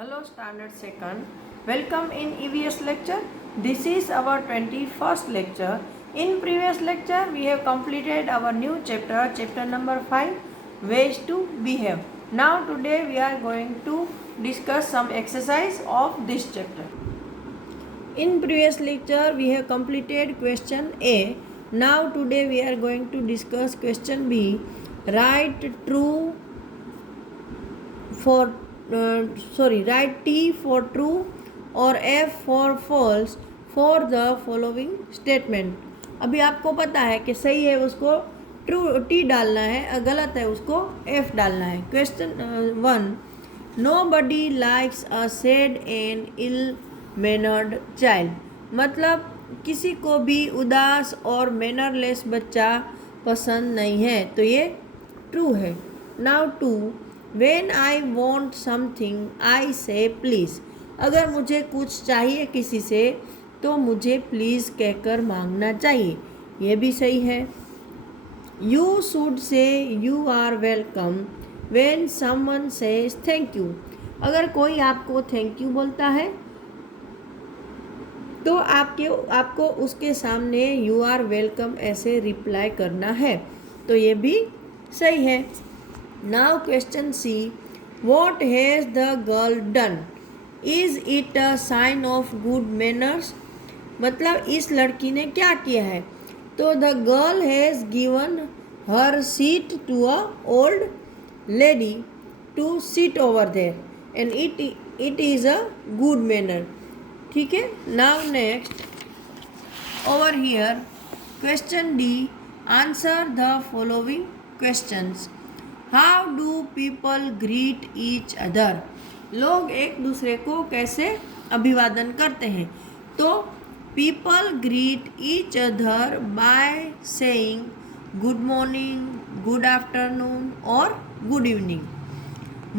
Hello Standard Second. Welcome in EVS lecture. This is our 21st lecture. In previous lecture we have completed our new chapter number 5, ways to behave. Now today we are going to discuss some exercise of this chapter. In previous lecture we have completed question A. Now today we are going to discuss question B. Write true for write T for true और F for false for the following statement. अभी आपको पता है कि सही है उसको true T डालना है, गलत है उसको F डालना है. Question 1. Nobody likes a sad and ill-mannered child. मतलब किसी को भी उदास और मैनरलेस बच्चा पसंद नहीं है, तो ये ट्रू है. Now 2. When I want something, I say please. अगर मुझे कुछ चाहिए किसी से तो मुझे प्लीज़ कहकर मांगना चाहिए, ये भी सही है. You should say you are welcome when someone says thank you. अगर कोई आपको थैंक यू बोलता है तो आपको उसके सामने यू आर वेलकम ऐसे रिप्लाई करना है, तो ये भी सही है. Now question C. What has the girl done? Is it a sign of good manners? मतलब इस लड़की ने क्या किया है, तो the girl has given her seat to a old lady to sit over there and it is a good manner. ठीक है. Now next over here question D. Answer the following questions. How do people greet each other? लोग एक दूसरे को कैसे अभिवादन करते हैं, तो people greet each other by saying good morning, good afternoon और good evening.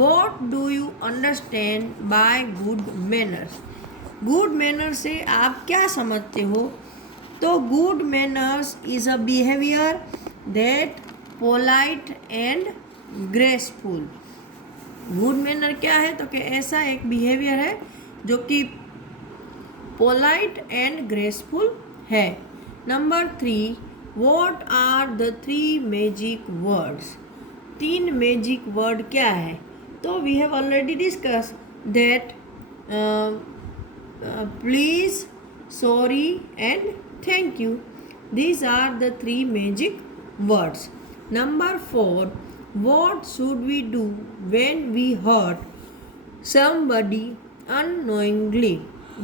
What do you understand by good manners? Good manners से आप क्या समझते हो, तो good manners is a behavior that polite and graceful. Good manner क्या है, तो कि ऐसा एक बिहेवियर है जो कि पोलाइट एंड ग्रेसफुल है. Number 3. What are the 3 magic words? 3 magic word क्या है, तो we have already discuss that please, sorry and thank you. These are the 3 magic words. Number 4. What should we do when we hurt somebody unknowingly?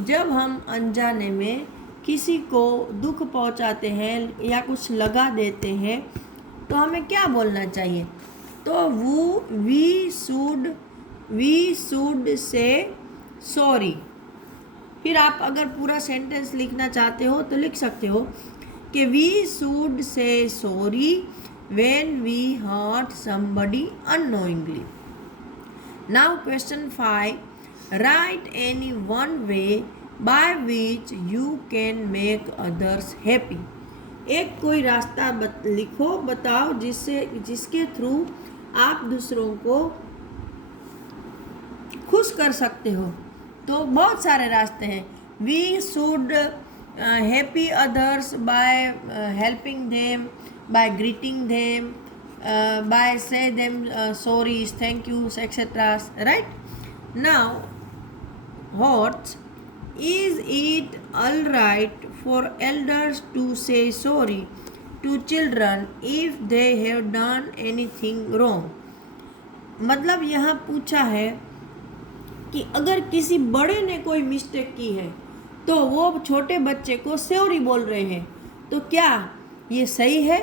जब हम अनजाने में किसी को दुख पहुंचाते हैं या कुछ लगा देते हैं तो हमें क्या बोलना चाहिए, तो वी शुड से सॉरी. फिर आप अगर पूरा सेंटेंस लिखना चाहते हो तो लिख सकते हो कि we should say sorry when we hurt somebody unknowingly. Now question 5. Write any one way by which you can make others happy. एक कोई रास्ता लिखो, बताओ जिसके थ्रू आप दूसरों को खुश कर सकते हो. तो बहुत सारे रास्ते हैं. We should happy others by helping them, by greeting them, by say them sorries, thank yous, etc. Right? Now, what is it all right for elders to say sorry to children if they have done anything wrong? मतलब यहाँ पूछा है कि अगर किसी बड़े ने कोई मिस्टेक की है तो वो छोटे बच्चे को सॉरी बोल रहे हैं, तो क्या ये सही है?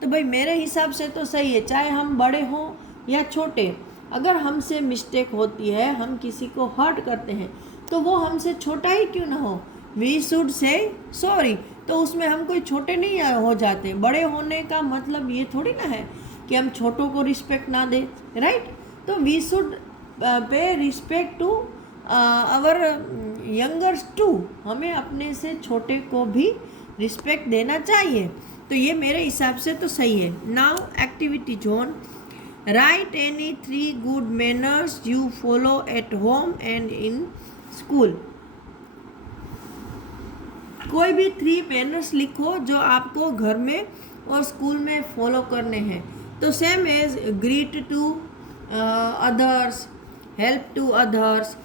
तो भाई मेरे हिसाब से तो सही है, चाहे हम बड़े हों या छोटे. अगर हमसे मिस्टेक होती है, हम किसी को हर्ट करते हैं, तो वो हमसे छोटा ही क्यों ना हो, वी शुड से सॉरी. तो उसमें हम कोई छोटे नहीं हो जाते. बड़े होने का मतलब ये थोड़ी ना है कि हम छोटों को रिस्पेक्ट ना दें, राइट. तो we should pay respect to our youngers too. हमें अपने से छोटे को भी रिस्पेक्ट देना चाहिए, तो ये मेरे हिसाब से तो सही है. Now activity zone. Right any 3 good manners you follow at home and in school. कोई भी 3 मैनर्स लिखो जो आपको घर में और स्कूल में फॉलो करने हैं। तो same as greet to others, help to others,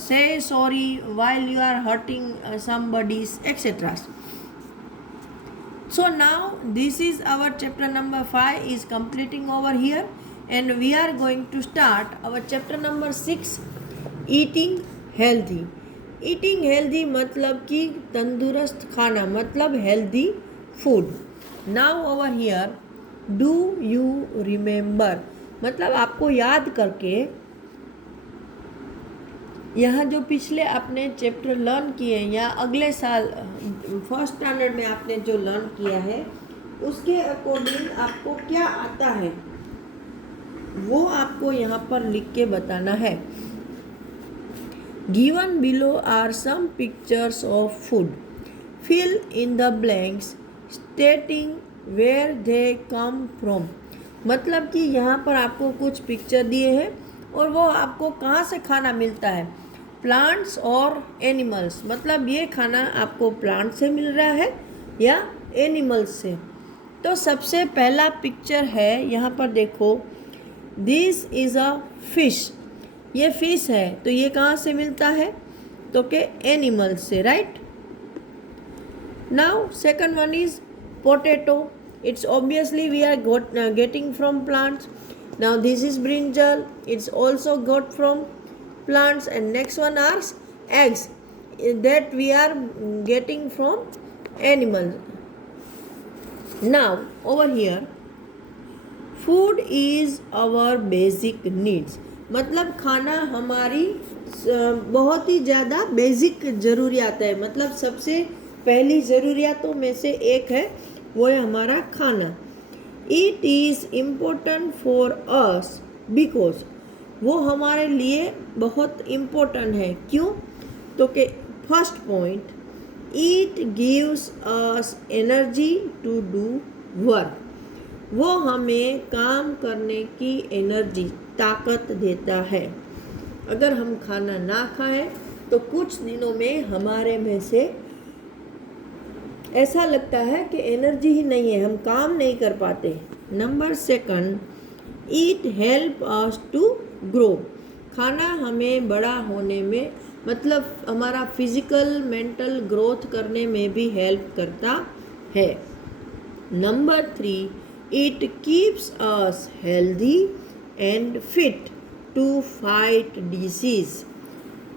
say sorry while you are hurting somebody's etc. So now this is our chapter number 5 is completing over here, and we are going to start our chapter number 6, eating healthy. eating healthy मतलब कि तंदुरुस्त खाना, मतलब healthy food. Now over here do you remember मतलब आपको याद करके यहाँ जो पिछले आपने चैप्टर लर्न किए या अगले साल फर्स्ट स्टैंडर्ड में आपने जो लर्न किया है उसके अकॉर्डिंग आपको क्या आता है वो आपको यहाँ पर लिख के बताना है। Given below are some pictures of food, fill in the blanks stating where they come from. मतलब कि यहाँ पर आपको कुछ पिक्चर दिए हैं और वो आपको कहाँ से खाना मिलता है, प्लांट्स और एनिमल्स। मतलब ये खाना आपको प्लांट से मिल रहा है या एनिमल्स से। तो सबसे पहला पिक्चर है यहाँ पर देखो, दिस इज़ अ फिश। ये फिश है तो ये कहाँ से मिलता है, तो के एनिमल्स से, right. Now second one is potato, it's obviously we are getting from plants. Now this is brinjal, it's also got from plants, and next one are eggs that we are getting from animals. Now over here food is our basic needs, मतलब खाना हमारी बहुत ही ज़्यादा basic ज़रूरियात है, मतलब सबसे पहली ज़रूरियातों में से एक है वो है हमारा खाना। It is important for us because, वो हमारे लिए बहुत इम्पोर्टेंट है, क्यों, तो कि first point, it gives us energy to do work. वो हमें काम करने की एनर्जी, ताकत देता है। अगर हम खाना ना खाएं तो कुछ दिनों में हमारे में से ऐसा लगता है कि एनर्जी ही नहीं है, हम काम नहीं कर पाते। Number second, it help us to grow. खाना हमें बड़ा होने में, मतलब हमारा फिजिकल मेंटल ग्रोथ करने में भी हेल्प करता है। Number 3, it keeps us healthy and fit to fight disease.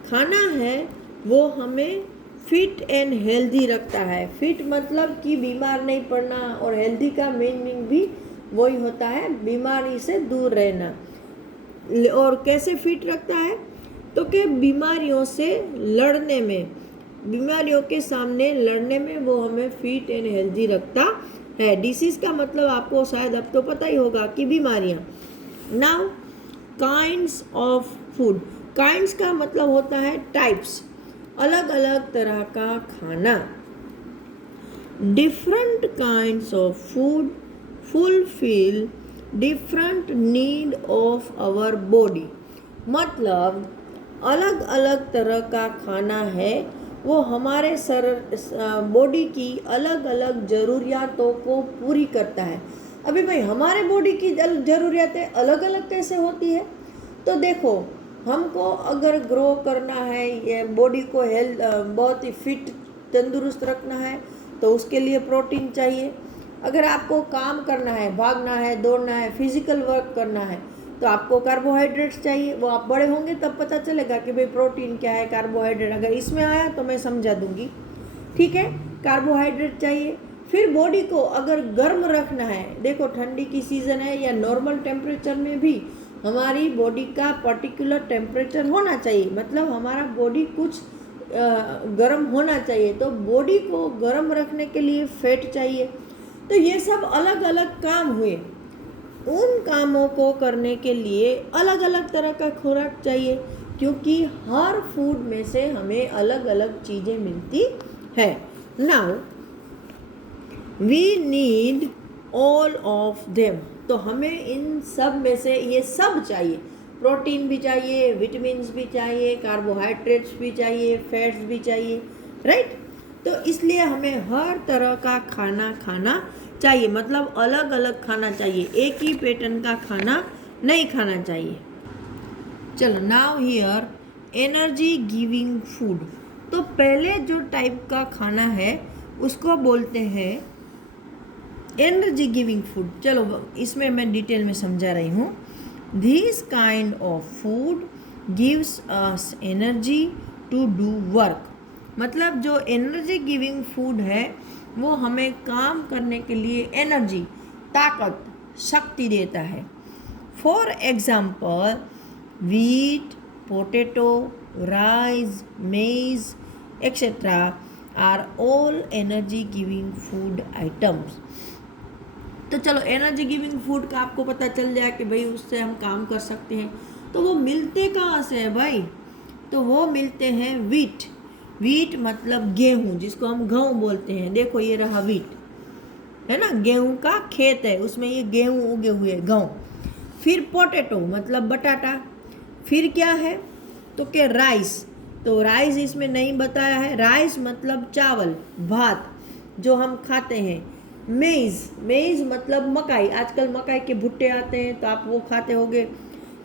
खाना है वो हमें फिट एंड हेल्दी रखता है। फिट मतलब कि बीमार नहीं पड़ना, और हेल्दी का मेन मीनिंग भी वही होता है, बीमारी से दूर रहना। और कैसे फिट रखता है, तो कि बीमारियों से लड़ने में, बीमारियों के सामने लड़ने में वो हमें फिट एंड हेल्दी रखता है। डिसीज का मतलब आपको शायद अब तो पता ही होगा कि बीमारियां। Now kinds of food, kinds का मतलब होता है टाइप्स, अलग अलग तरह का खाना। Different kinds of food fulfil different need of our body, मतलब अलग अलग तरह का खाना है वो हमारे बॉडी की अलग अलग ज़रूरियातों को पूरी करता है। अभी भाई हमारे बॉडी की ज़रूरियातें अलग अलग कैसे होती है, तो देखो हमको अगर ग्रो करना है, ये बॉडी को हेल्थ बहुत ही फिट तंदुरुस्त रखना है तो उसके लिए प्रोटीन चाहिए। अगर आपको काम करना है, भागना है, दौड़ना है, फिजिकल वर्क करना है तो आपको कार्बोहाइड्रेट्स चाहिए। वो आप बड़े होंगे तब पता चलेगा कि भाई प्रोटीन क्या है, कार्बोहाइड्रेट। अगर इसमें आया तो मैं समझा दूंगी, ठीक है। कार्बोहाइड्रेट चाहिए। फिर बॉडी को अगर गर्म रखना है, देखो ठंडी की सीज़न है या नॉर्मल टेम्परेचर में भी हमारी बॉडी का पर्टिकुलर टेम्परेचर होना चाहिए, मतलब हमारा बॉडी कुछ गर्म होना चाहिए। तो बॉडी को गर्म रखने के लिए फैट चाहिए। तो ये सब अलग अलग काम हुए। उन कामों को करने के लिए अलग अलग तरह का खुराक चाहिए, क्योंकि हर फूड में से हमें अलग अलग चीज़ें मिलती है। Now we need all of them, तो हमें इन सब में से ये सब चाहिए, प्रोटीन भी चाहिए, विटामिन्स भी चाहिए, कार्बोहाइड्रेट्स भी चाहिए, फैट्स भी चाहिए, राइट। तो इसलिए हमें हर तरह का खाना खाना चाहिए, मतलब अलग अलग खाना चाहिए, एक ही पैटर्न का खाना नहीं खाना चाहिए। चलो now here energy giving food. तो पहले जो टाइप का खाना है उसको बोलते हैं एनर्जी गिविंग फूड। चलो इसमें मैं डिटेल में समझा रही हूँ। This kind of food gives us energy to do work. मतलब जो एनर्जी गिविंग फूड है वो हमें काम करने के लिए एनर्जी, ताकत, शक्ति देता है। For example wheat, potato, rice, maize, etc. are all energy giving food items. तो चलो एनर्जी गिविंग फूड का आपको पता चल जाए कि भाई उससे हम काम कर सकते हैं। तो वो मिलते कहाँ से है भाई? तो वो मिलते हैं वीट। वीट मतलब गेहूँ, जिसको हम गेहूँ बोलते हैं। देखो ये रहा वीट, है ना, गेहूँ का खेत है, उसमें ये गेहूँ उगे हुए गेहूँ। फिर पोटैटो मतलब बटाटा। फिर क्या है तो कि राइस, तो राइस इसमें नहीं बताया है। राइस मतलब चावल, भात जो हम खाते हैं। मेज़, मेज़ मतलब मकाई, आजकल मकाई के भुट्टे आते हैं तो आप वो खाते होंगे।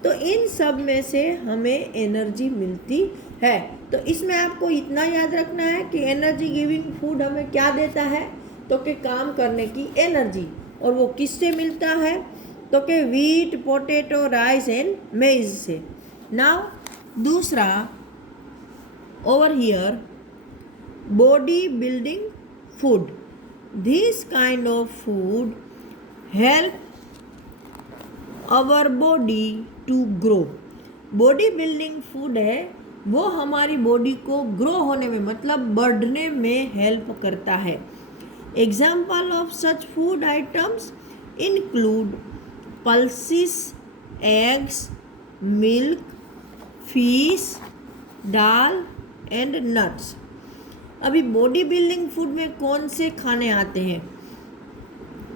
तो इन सब में से हमें एनर्जी मिलती है। तो इसमें आपको इतना याद रखना है कि एनर्जी गिविंग फूड हमें क्या देता है, तो कि काम करने की एनर्जी। और वो किससे मिलता है, तो कि वीट, पोटैटो, राइस एंड मेज से। नाउ दूसरा over here body building food. This kind of food help our body to grow. Body building food है वो हमारी बॉडी को ग्रो होने में, मतलब बढ़ने में हेल्प करता है। Example of such food items include pulses, eggs, milk, fish, dal and nuts. अभी बॉडी बिल्डिंग फूड में कौन से खाने आते हैं,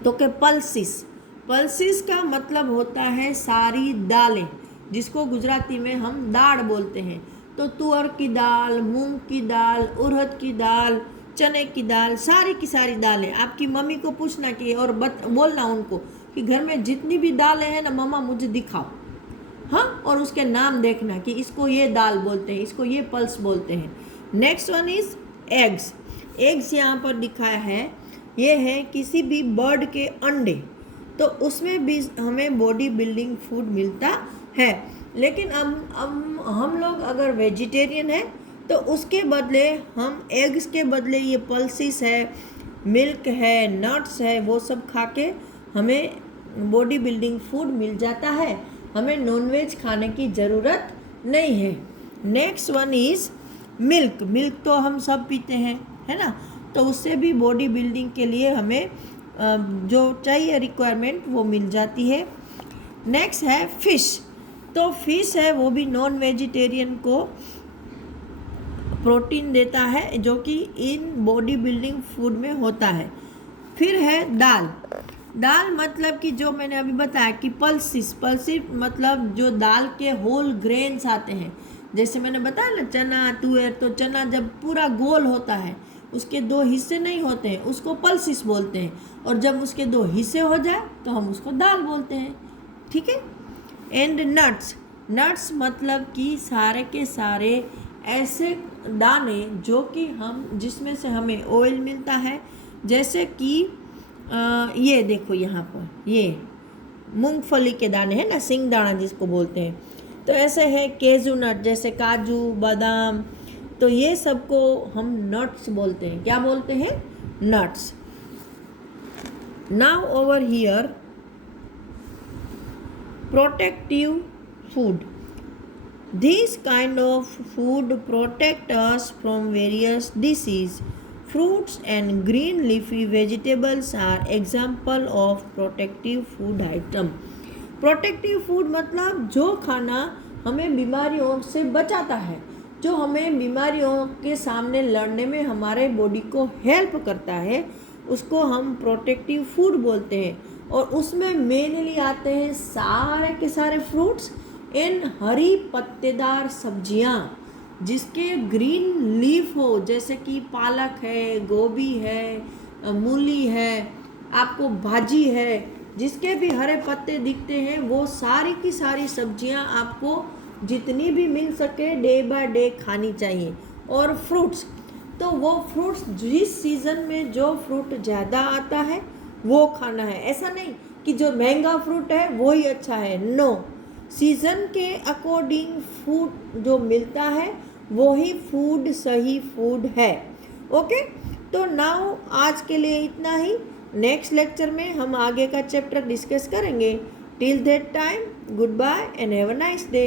तो कि पल्सेस। पल्सेस का मतलब होता है सारी दालें, जिसको गुजराती में हम दाल बोलते हैं। तो तुअर की दाल, मूंग की दाल, उड़द की दाल, चने की दाल, सारी की सारी दालें। आपकी मम्मी को पूछना कि और बोलना उनको कि घर में जितनी भी दालें हैं ना मम्मा मुझे दिखाओ, हाँ, और उसके नाम देखना कि इसको ये दाल बोलते हैं, इसको ये पल्स बोलते हैं। Next one is eggs. Eggs यहाँ पर दिखाया है, ये है किसी भी बर्ड के अंडे। तो उसमें भी हमें बॉडी बिल्डिंग फूड मिलता है। लेकिन हम लोग अगर वेजिटेरियन है तो उसके बदले हम एग्स के बदले ये पल्सेस है, मिल्क है, नट्स है, वो सब खा के हमें बॉडी बिल्डिंग फूड मिल जाता है। हमें नॉनवेज खाने की ज़रूरत नहीं है। Next one is milk. Milk तो हम सब पीते हैं, है ना, तो उससे भी बॉडी बिल्डिंग के लिए हमें जो चाहिए रिक्वायरमेंट वो मिल जाती है। नेक्स्ट है फिश। तो फिश है वो भी नॉन वेजिटेरियन को प्रोटीन देता है, जो कि इन बॉडी बिल्डिंग फूड में होता है। फिर है दाल। दाल मतलब कि जो मैंने अभी बताया कि पल्सेस, पल्सेस मतलब जो दाल के होल ग्रेन्स आते हैं। जैसे मैंने बताया ना चना, तुअर, तो चना जब पूरा गोल होता है, उसके दो हिस्से नहीं होते हैं, उसको पल्सेस बोलते हैं। और जब उसके दो हिस्से हो जाए तो हम उसको दाल बोलते हैं, ठीक है। And nuts. नट्स मतलब कि सारे के सारे ऐसे दाने जो कि हम, जिसमें से हमें ऑयल मिलता है। जैसे कि ये देखो यहाँ पर ये मूंगफली के दाने हैं ना, सिंगदाना जिसको बोलते हैं। तो ऐसे है केजू नट, जैसे काजू, बादाम, तो ये सबको हम नट्स बोलते हैं। क्या बोलते हैं? Nuts. Now over here protective food. These kind of food protect us from various diseases. Fruits and green leafy vegetables are example of protective food item. Protective food मतलब जो खाना हमें बीमारियों से बचाता है, जो हमें बीमारियों के सामने लड़ने में हमारे बॉडी को हेल्प करता है, उसको हम प्रोटेक्टिव फूड बोलते हैं। और उसमें मेनली आते हैं सारे के सारे फ्रूट्स इन हरी पत्तेदार सब्जियां जिसके ग्रीन लीफ हो, जैसे कि पालक है, गोभी है, मूली है, आपको भाजी है, जिसके भी हरे पत्ते दिखते हैं वो सारी की सारी सब्जियां आपको जितनी भी मिल सके डे बाय डे खानी चाहिए। और फ्रूट्स, तो वो फ्रूट्स जिस सीज़न में जो फ्रूट ज़्यादा आता है वो खाना है। ऐसा नहीं कि जो महंगा फ्रूट है वो ही अच्छा है, नो। सीज़न के अकॉर्डिंग फूड जो मिलता है वो ही फूड सही फूड है। ओके, तो नाउ आज के लिए इतना ही। नेक्स्ट लेक्चर में हम आगे का चैप्टर डिस्कस करेंगे। Till that time, good bye and have a nice day.